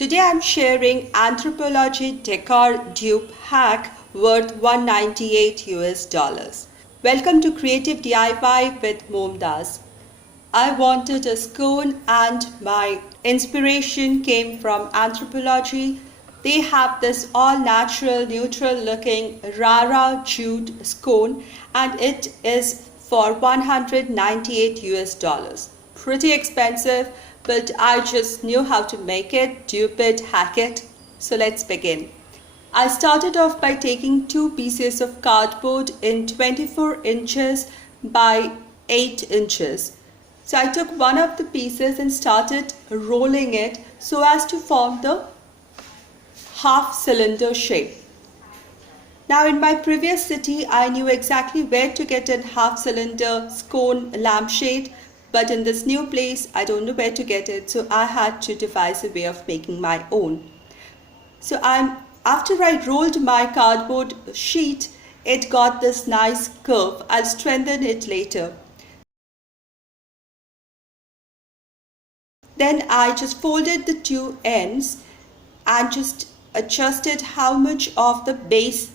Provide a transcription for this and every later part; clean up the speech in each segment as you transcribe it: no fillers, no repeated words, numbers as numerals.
Today I'm sharing Anthropologie Decor Dupe hack worth $198 US. Welcome to Creative DIY with Momdaz. I wanted a scone and my inspiration came from Anthropologie. They have this all natural, neutral looking Rara jute scone and it is for $198 US. Pretty expensive, but I just knew how to make it, dupe it, hack it. So let's begin. I started off by taking two pieces of cardboard in 24 inches by 8 inches. So I took one of the pieces and started rolling it so as to form the half cylinder shape. Now in my previous city, I knew exactly where to get a half cylinder scone lampshade, but in this new place, I don't know where to get it, so I had to devise a way of making my own. So after I rolled my cardboard sheet, it got this nice curve. I'll strengthen it later. Then I just folded the two ends and just adjusted how much of the base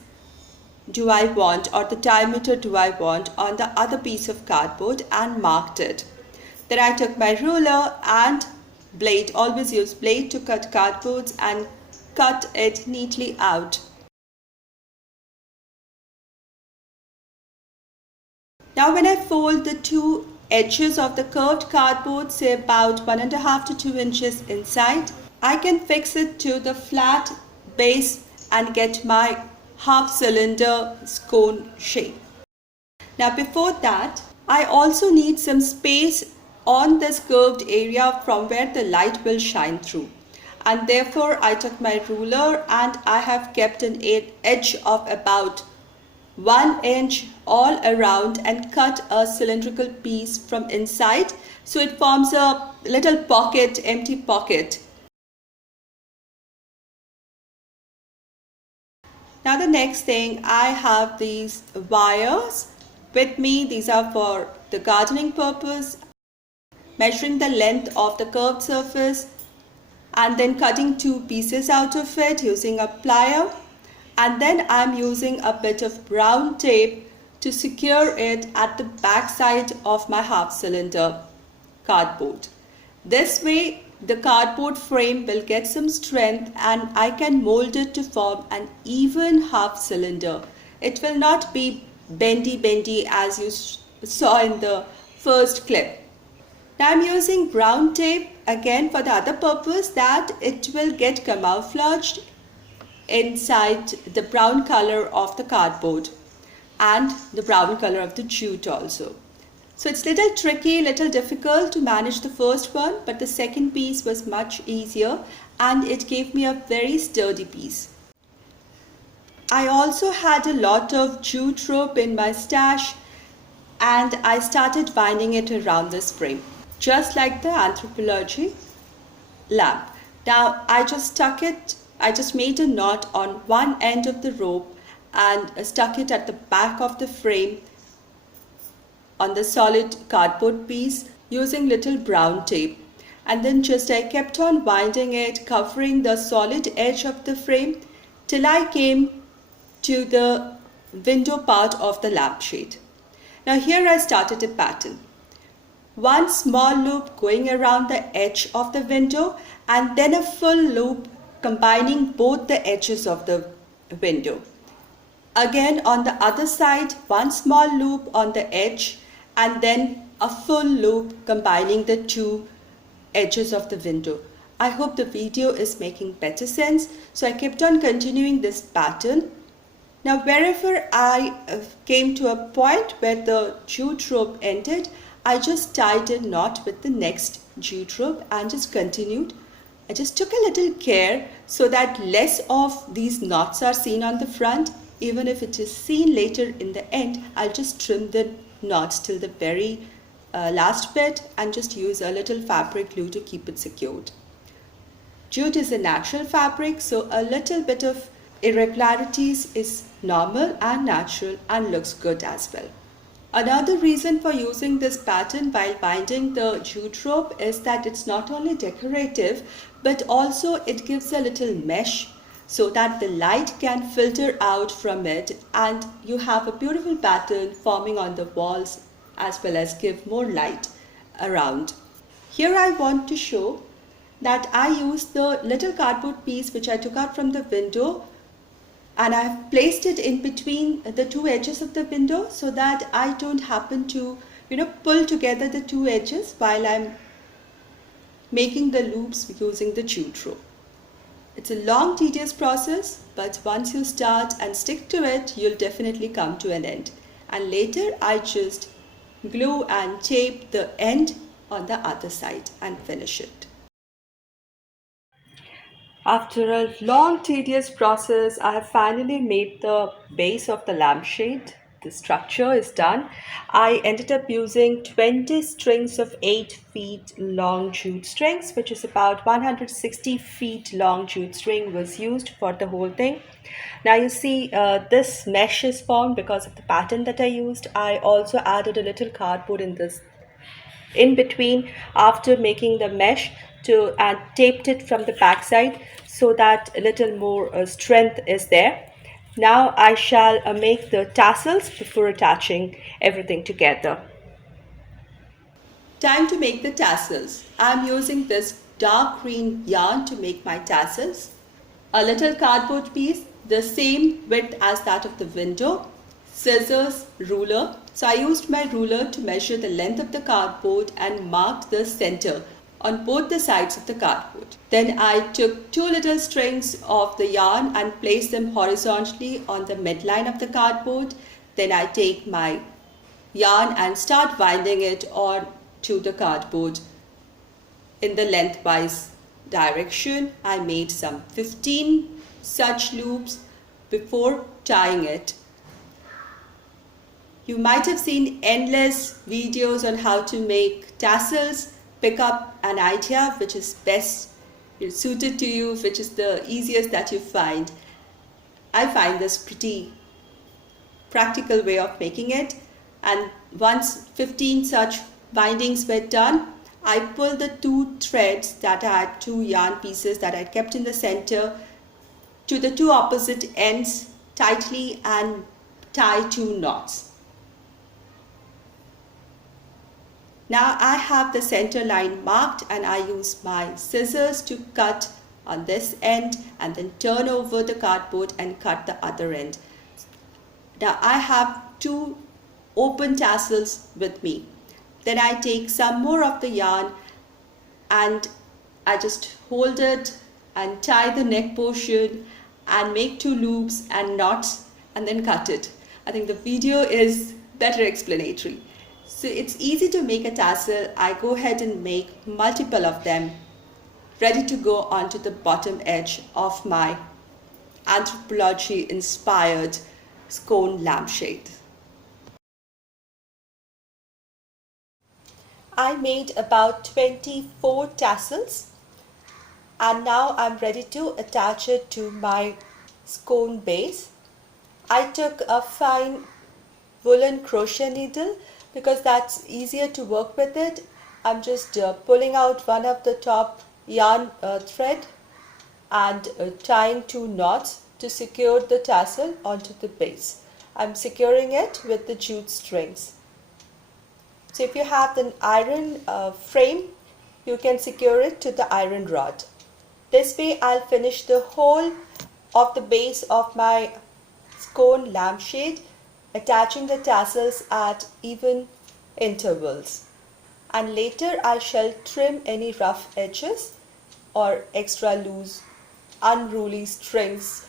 do I want or the diameter do I want on the other piece of cardboard and marked it. Then I took my ruler and blade, always use blade to cut cardboards, and cut it neatly out. Now when I fold the two edges of the curved cardboard, say about 1.5 to 2 inches inside, I can fix it to the flat base and get my half cylinder scone shape. Now before that, I also need some space on this curved area from where the light will shine through, and therefore I took my ruler and I have kept an edge of about 1 inch all around and cut a cylindrical piece from inside so it forms a little pocket, empty pocket. Now the next thing, I have these wires with me. These are for the gardening purpose, measuring the length of the curved surface and then cutting two pieces out of it using a plier. And then I'm using a bit of brown tape to secure it at the back side of my half cylinder cardboard. This way the cardboard frame will get some strength and I can mold it to form an even half cylinder. It will not be bendy as you saw in the first clip. Now I'm using brown tape again for the other purpose that it will get camouflaged inside the brown color of the cardboard and the brown color of the jute also. So it's little tricky, little difficult to manage the first one, but the second piece was much easier and it gave me a very sturdy piece. I also had a lot of jute rope in my stash and I started winding it around this frame, just like the Anthropologie lamp. Now I just made a knot on one end of the rope and stuck it at the back of the frame on the solid cardboard piece using little brown tape, and then I kept on winding it, covering the solid edge of the frame till I came to the window part of the lampshade. Now here I started a pattern. One small loop going around the edge of the window and then a full loop combining both the edges of the window. Again on the other side, one small loop on the edge and then a full loop combining the two edges of the window. I hope the video is making better sense. So I kept on continuing this pattern. Now wherever I came to a point where the jute rope ended, I just tied a knot with the next jute rope and just continued. I just took a little care so that less of these knots are seen on the front. Even if it is seen later in the end, I'll just trim the knots till the very last bit and just use a little fabric glue to keep it secured. Jute is a natural fabric, so a little bit of irregularities is normal and natural and looks good as well. Another reason for using this pattern while binding the jute rope is that it's not only decorative, but also it gives a little mesh so that the light can filter out from it and you have a beautiful pattern forming on the walls as well as give more light around. Here I want to show that I used the little cardboard piece which I took out from the window and I've placed it in between the two edges of the window so that I don't happen to pull together the two edges while I'm making the loops using the jute rope. It's a long tedious process, but once you start and stick to it, you'll definitely come to an end. And later I just glue and tape the end on the other side and finish it. After a long tedious process, I have finally made the base of the lampshade. The structure is done. I ended up using 20 strings of 8 feet long jute strings, which is about 160 feet long jute string was used for the whole thing. Now you see this mesh is formed because of the pattern that I used. I also added a little cardboard in between after making the mesh and taped it from the back side so that a little more strength is there. Now I shall make the tassels before attaching everything together. Time to make the tassels. I'm using this dark green yarn to make my tassels. A little cardboard piece, the same width as that of the window, scissors, ruler. So I used my ruler to measure the length of the cardboard and marked the center on both the sides of the cardboard. Then I took two little strings of the yarn and placed them horizontally on the midline of the cardboard. Then I take my yarn and start winding it on to the cardboard in the lengthwise direction. I made some 15 such loops before tying it. You might have seen endless videos on how to make tassels. Pick up an idea which is best suited to you, which is the easiest that you find. I find this pretty practical way of making it. And once 15 such bindings were done, I pulled the two threads that I had, two yarn pieces that I kept in the center, to the two opposite ends tightly and tie two knots. Now I have the center line marked and I use my scissors to cut on this end and then turn over the cardboard and cut the other end. Now I have two open tassels with me. Then I take some more of the yarn and I just hold it and tie the neck portion and make two loops and knots and then cut it. I think the video is better explanatory. So it's easy to make a tassel. I go ahead and make multiple of them ready to go onto the bottom edge of my Anthropologie inspired scone lampshade. I made about 24 tassels and now I'm ready to attach it to my scone base. I took a fine woolen crochet needle because that's easier to work with it. I'm just pulling out one of the top yarn thread and tying two knots to secure the tassel onto the base. I'm securing it with the jute strings. So if you have an iron frame, you can secure it to the iron rod. This way I'll finish the whole of the base of my scone lampshade, attaching the tassels at even intervals. And later I shall trim any rough edges or extra loose, unruly strings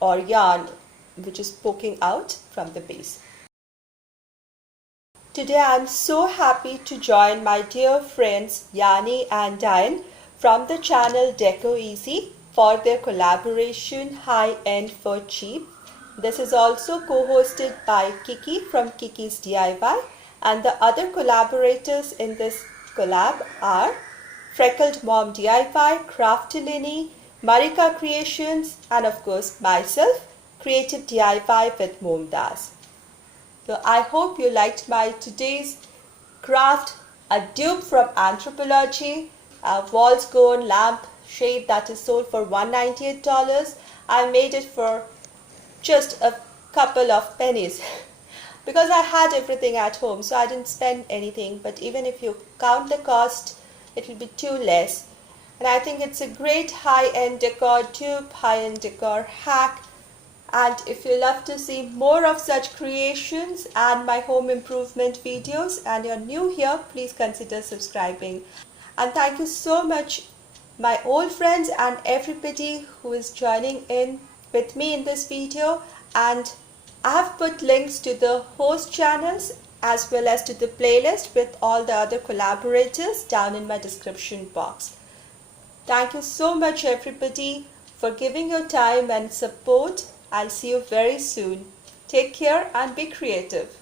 or yarn which is poking out from the base. Today I am so happy to join my dear friends Yani and Diane from the channel Deco Easy for their collaboration High End for Cheap. This is also co-hosted by Kiki from Kiki's DIY, and the other collaborators in this collab are Freckled Mom DIY, Craftilini, Marika Creations, and of course myself, Creative DIY with Momdas. So I hope you liked my today's craft, a dupe from Anthropologie, a wall scone lamp shade that is sold for $198. I made it for just a couple of pennies because I had everything at home, so I didn't spend anything. But even if you count the cost, it will be too less. And I think it's a great high-end decor dupe, high-end decor hack. And if you love to see more of such creations and my home improvement videos and you're new here, please consider subscribing. And thank you so much, my old friends and everybody who is joining in with me in this video. And I have put links to the host channels as well as to the playlist with all the other collaborators down in my description box. Thank you so much everybody for giving your time and support. I'll see you very soon. Take care and be creative.